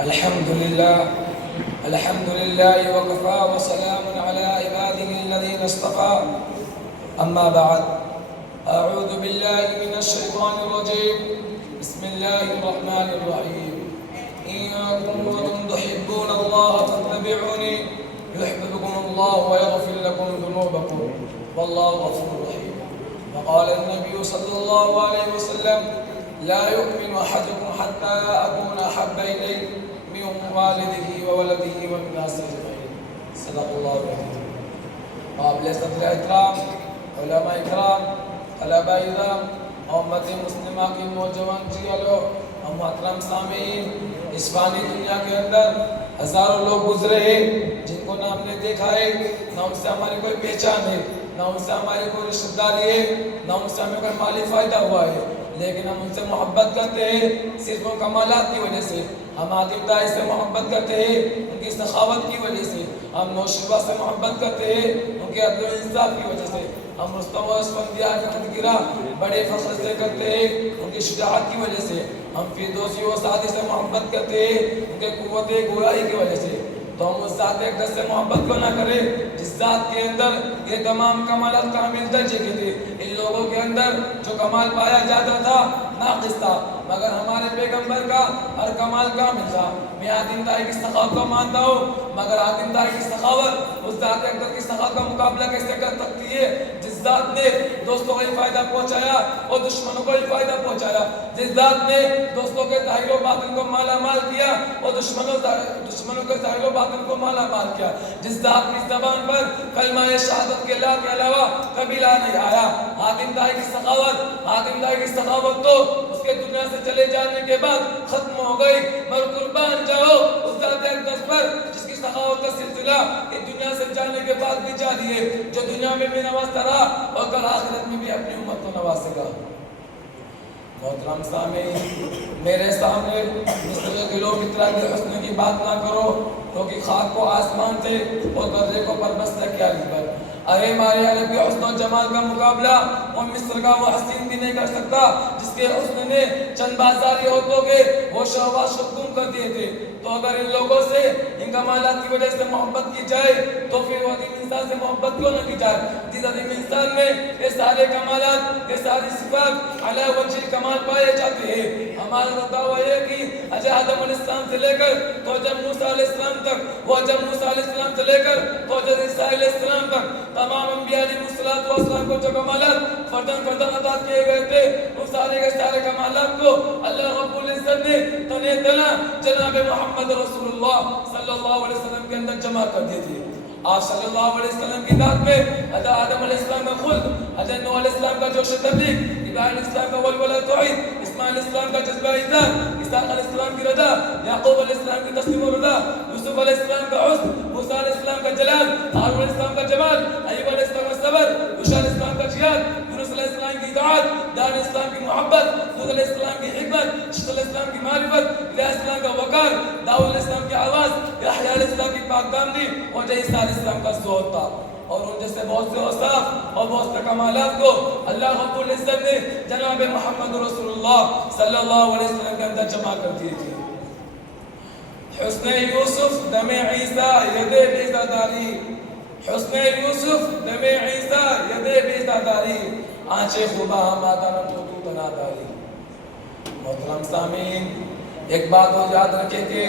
الحمد لله وكفى وسلام على عباده الذين اصطفى أما بعد أعوذ بالله من الشيطان الرجيم بسم الله الرحمن الرحيم إن كنتم تحبون الله فاتبعوني يحببكم الله ويغفر لكم ذنوبكم والله غفور رحيم. وقال النبي صلى الله عليه وسلم لا يؤمن أحدكم حتى أكون أحب إليه من والده وولده والناس أجمعين. صدق الله العظيم. قابل صدر احترام علماء اکرام طلباء اکرام امت مسلمہ کی نوجوان جیالو اور محترم سامعین، اس فانی دنیا کے اندر ہزاروں لوگ گزرے ہیں جن کو نہ ہم نے دیکھا ہے، نہ ان سے ہماری کوئی پہچان ہے، نہ ان سے ہماری کوئی رشتہ داری ہے، نہ ان سے ہمیں کوئی مالی فائدہ ہوا ہے، لیکن ہم ان سے محبت کرتے ہیں صرف ان کمالات کی وجہ سے. ہم عاطف دائی سے محبت کرتے ہیں ان کی سخاوت کی وجہ سے. ہم نوشیبہ سے محبت کرتے ہیں ان کے عدل و انصاف کی وجہ سے. ہم رستم و اسفندیار کا تذکرہ بڑے فخر سے کرتے ہیں ان کی شجاعت کی وجہ سے. ہم فردوسی و سعدی سے محبت کرتے ہیں ان کے قوت گویائی کی وجہ سے. تو ہم اس ذات اقدس سے محبت کو نہ کریں جس ذات کے اندر یہ تمام کمالات کامل درجے کے تھے. ان لوگوں کے اندر جو کمال پایا جاتا تھا ناقص تھا، مگر ہمارے پیغمبر کا ہر کمال کامل تھا. میں عاطف دائی کی سخاوت کو مانتا ہوں، مگر عاطف دائی کی سخاوت اس ذات اقدس کی سخاوت کا مقابلہ کیسے کر سکتی ہے جس ذات نے دوستوں کو فائدہ پہنچایا اور دشمنوں کو فائدہ پہنچایا، جس ذات نے دوستوں کے ظاہر و باطن کو مالا مال کیا اور دشمنوں کے ظاہر و باطن کو مالا مال کیا، جس ذات کی زبان پر کلمہ شہادت کے لا کے علاوہ کبھی لا نہیں آیا. عاطف دائی کی سخاوت تو اس کے دنیا سے چلے جانے کے بعد ختم ہو گئی، مگر قربان جاؤ اس ذات اقدس پر جس کی سخاوت کا سلسلہ اس دنیا سے جانے کے بعد بھی جاری ہے، جو دنیا میں بھی نوازتا رہا اور کل آخرت میں بھی اپنی امت کو نوازے گا. محترم سامعین، میرے سامنے مثل دلوں کی طرح کے حسن کی بات نہ کرو، کیونکہ خاک کو آسمان سے اور درے کو پربست ہے کیا نسبت. ارے مارے عرب کے حسن و جمال کا مقابلہ وہ مصر کا وہ حسین بھی نہیں کر سکتا جس کے حسن نے چند بازاری عورتوں کے وہ شہوات کو گم کر دیے تھے. تو اگر ان لوگوں سے ان کمالات کی وجہ سے محبت کی جائے تو پھر وہ عظیم انسان سے محبت کیوں نہ کی جائے جس عظیم انسان میں یہ سارے کمالات، یہ ساری صفات علی وجہ کمال پائے جاتے ہیں. ہمارا دعویٰ ہے کہ آدم علیہ السلام سے لے کر تو جب موسیٰ علیہ السلام تک، وہ جب موسیٰ علیہ السلام سے لے کر تو جب عیسیٰ علیہ السلام تک تمام انبیاء علیہ السلام کو جو کمالات فرداً عطا کیے گئے تھے، وہ سارے کے سارے کمالات کو اللہ رب العزت نے تنہ تنہ جناب محمد رسول اللہ صلی اللہ علیہ وسلم کے اندر جمع کر دیے تھے. آپ صلی اللہ علیہ وسلم کی ذات میں آدم علیہ السلام کا خلق، حضرت نوح علیہ السلام کا جوش تبلیغ، ابراہیم علیہ السلام کا ولولہ توحید، اسماعیل علیہ السلام کا جذبہ عزت، اسحاق علیہ السلام کی رضا، یعقوب علیہ السلام کی تسلیم و رضا، یوسف علیہ السلام کا حسن، موسیٰ علیہ السلام کا جلال، ہارون علیہ السلام کا جمال، ایوب علیہ السلام کا صبر، یوشع علیہ السلام کا جہاد، یونس علیہ السلام کی اطاعت، داؤد علیہ السلام کی محبت، داؤد علیہ السلام کی حکمت، شیخ علیہ السلام کی معرفت، علیہ السلام کا وقار، داؤد علیہ السلام کی آواز، یحییٰ علیہ السلام کی پاک دامنی اور عیسیٰ علیہ السلام کا زہد تھا. اور ان جیسے بہت سے اوصاف اور بہت سے کمالات کو اللہ رب العزت نے جناب محمد رسول اللہ صلی اللہ علیہ وسلم کے اندر جمع کر دیے تھے. حسن یوسف دم عیسیٰ ید بیزاداری، حسن یوسف دم عیسیٰ ید بیزاداری، آنچے خوبہ مادانہ تو تناداری. محترم سامعین، ایک بات وہ یاد رکھے کہ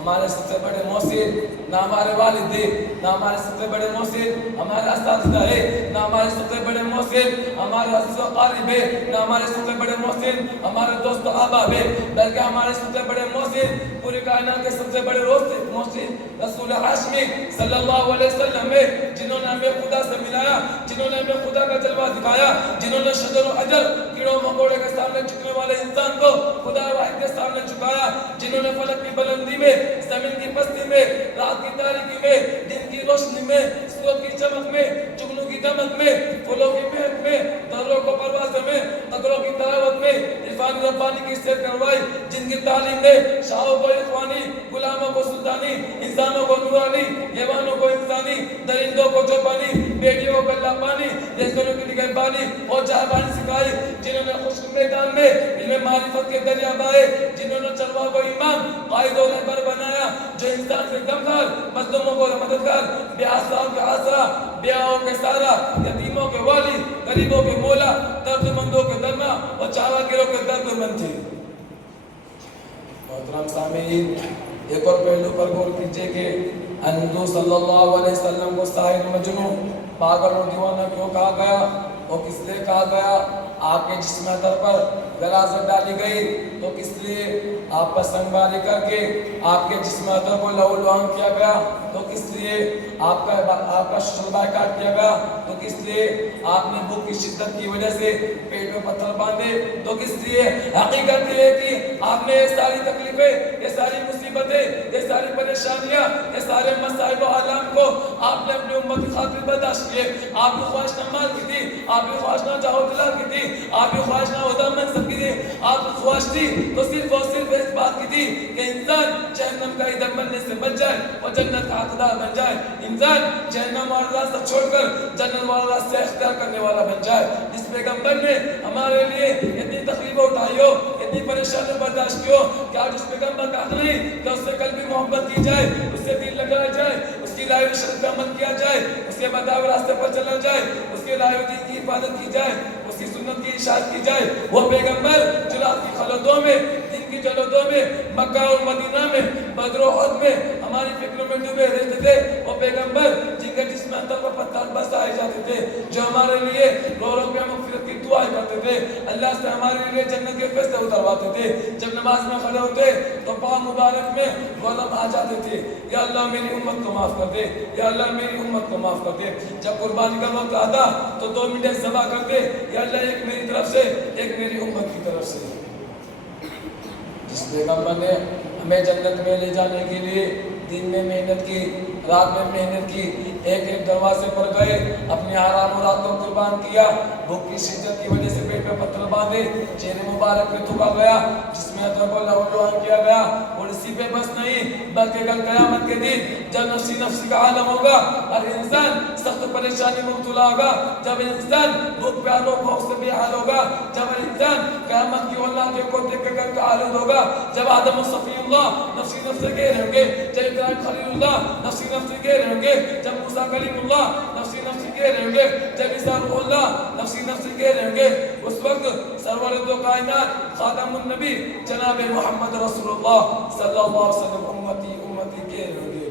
ہمارے سب سے بڑے محسن نہ ہمارے والد تھے، نہ ہمارے سب سے بڑے محسن ہمارے اساتذہ ہے، نہ ہمارے سب سے بڑے محسن ہمارے عزیز و قریب ہے، نہ ہمارے سب سے بڑے محسن ہمارے دوست و احباب ہے، بلکہ ہمارے سب سے بڑے محسن پوری کائنات کے سب سے بڑے محسن رسول ہاشمی صلی اللہ علیہ وسلم ہے، جنہوں نے ہمیں خدا سے ملایا، جنہوں نے ہمیں خدا کا جلوہ دکھایا، جنہوں نے شجر و حجر، کیڑوں مکوڑے کے سامنے جھکنے والے انسان کو خدا واحد کے سامنے جھکایا، جنہوں نے فلک کی بلندی میں، زمین کی پستی میں، رات کی تاریکی میں، دن کی روشنی میں، سورج کی چمک میں، جگنوں کی دمک میں، پھولوں کی مہک میں، دروں کو پرواز میں، قدروں کی تلاوت میں، عرفان ربانی کی سیر کروائی، جن کی تعلیم نے شاہوں کو اخوانی، غلاموں کو سلطانی، انسانوں کو نورانی، حیوانوں کو انسانی، درندوں کو چوپانی، بیٹیوں کو گلہ پانی، ریزگروں کی نگہبانی اور جہبانی سکھائی، جنہوں نے خشک میدان میں علم معرفت کے دریا بہائے، جنہوں نے چلوا کو امام قائد و رہبر جو انسان سے دمدار، مظلوموں کو مددگار، بے آسراؤں کے آسرا، بیاہوں کے سارا، یتیموں کے والی، غریبوں کے مولا، درد مندوں کے درما اور چارہ گیروں کے درد مند تھے۔ محترم سامعین، ایک اور پہلو پر غور کیجئے کہ حضور صلی اللہ علیہ وسلم کو ساحر مجنون، پاگل اور دیوانہ کیوں کہا گیا اور کس لیے کہا گیا؟ آپ کے جسم اطہر پر غلاظت ڈالی گئی تو کس لیے؟ آپ پر سنگباری کر کے آپ کے جسم اطہر کو لہو لہان کیا گیا تو کس لیے؟ آپ کا شلبہ کاٹ کیا گیا تو کس لیے؟ آپ نے بھوک کی شدت کی وجہ سے پیٹ میں پتھر باندھے تو کس لیے؟ حقیقت یہ ہے کہ آپ نے یہ ساری تکلیفیں، یہ ساری مصیبتیں، یہ ساری پریشانیاں، یہ سارے مصائب و آلام کو آپ نے اپنی امت کی خاطر برداشت کیے۔ آپ کی خواہش نہ مال کی تھی، آپ کی خواہش نہ جاہ دلال کی تھی، آپ کی خواہش نہ عہدہ منصب کی تھی، آپ کی خواہش تھی تو صرف اور صرف اس بات کی تھی کہ انسان جہنم کا ایندھن بننے سے بچ جائے اور جنت کا حقدار بن جائے، انسان جہنم والا راستہ چھوڑ کر جنت والا راستہ اختیار کرنے والا بن جائے۔ جس پیغمبر نے ہمارے لیے اتنی تکلیفیں اٹھائی ہو، اتنی پریشانی برداشت کی ہو، کہ آج اس پیغمبر کا حق نہیں کہ اس سے قلبی محبت کی جائے، اس سے دل لگایا جائے، اس کی لائے شرط پر عمل کیا جائے، اس کے بتائے ہوئے راستے پر چلا جائے، اس کے لائے دین کی حفاظت کی جائے، اس کی سنت کی اشاعت کی جائے۔ وہ پیغمبر جو رات کی خلوتوں میں، دن کی جلوتوں میں، مکہ اور مدینہ میں، بدر و احد میں ہماری فکروں میں ڈوبے رہتے تھے، وہ پیغمبر جن کے جسم اطہر پر پتھر برسائے جاتے تھے، جو ہمارے لیے رو رو کے مغفرت کی دعائیں کرتے تھے، اللہ سے ہمارے لیے جنت کے فیصلے اترواتے تھے۔ جب نماز میں کھڑے ہوتے تو پاؤں مبارک میں غضب آ جاتے تھے، یا اللہ میری امت کو معاف کر دے، یا اللہ میری امت کو معاف کر دے۔ جب قربانی کا وقت آتا تو 2 منٹ ذبح کرتے، یا اللہ ایک میری طرف سے، ایک میری امت کی طرف سے۔ جس پیغمبر نے ہمیں جنت میں لے جانے کے لیے دن میں محنت کی، رات میں محنت کی، ایک ایک دروازے پر گئے، اپنے آرام و رات کو قربان کیا، بھوک کی شدت کی وجہ سے پیٹ میں پتھر باندھے، چہرے مبارک میں تھوکا گیا، جس میں اطہر کو لہو لہان کیا گیا، اور اسی پہ بس نہیں بلکہ کل قیامت کے دن جب نفسی نفسی کا عالم ہوگا، ہر انسان سخت پریشانی میں مبتلا ہوگا، جب انسان بھوک پیاس و بھوک سے بے حال ہوگا، جب انسان قیامت کی اولادوں کو دیکھ کر کا آلود ہوگا، جب آدم صفی اللہ نفسی نفسی کہہ رہے ہوں گے، جب ابراہیم خلیل اللہ نفسی نفسی کہہ رہے ہوں گے، جب موسیٰ کلیم اللہ نفسی نفسی کہہ رہے ہوں گے، جب عیسیٰ روح اللہ نفسی نفسی کہہ رہے ہوں گے، اس وقت سرور دو کائنات خاتم النبی جناب محمد رسول اللہ صلی اللہ علیہ وسلم امتی امتی کہہ رہے ہوں گے۔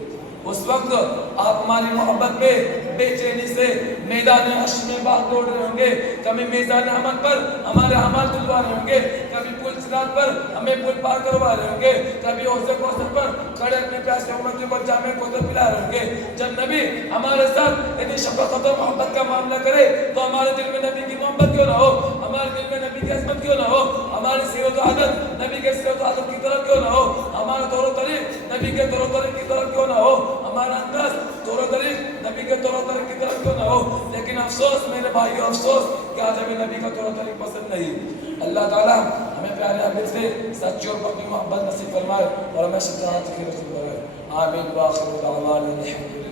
اس وقت آپ ہماری محبت پہ بے چینی سے میدان حشر میں بھاگ دوڑ رہے ہوں گے، کبھی میدان عمل پر ہمارے اعمال دلوا رہے ہوں گے، کبھی پل صراط پر ہمیں پل پار کروا رہے ہوں گے، کبھی حوض کوثر پر کھڑے اپنے پیاسے امتیوں کو جامع کوثر پلا رہے ہوں گے۔ جب نبی ہمارے ساتھ اتنی شفقت و محبت کا معاملہ کرے تو ہمارے دل میں نبی کی محبت کیوں نہ ہو، ہمارے دل میں نبی کی عظمت کیوں نہ ہو، ہماری سیرت و عادت نبی کے سیرت و عادت کی طرف کیوں نہ ہو، ہمارا طور و طریق نبی کے طور و طریق کی طرف کیوں نہ ہو، ہمارا انداز طور و طریق نبی کے طور و طریق کی طرف کیوں نہ ہو۔ لیکن افسوس میرے بھائیو، افسوس کہ آج ہمیں نبی کا طور و طریق پسند نہیں۔ اللہ تعالیٰ ہمیں پیارے حبیب سے سچی اور پکی محبت نصیب فرمائے اور ہمیں شجاعت کی رسول کرے۔ آمین۔ وآخر دعوانا الحمد للہ۔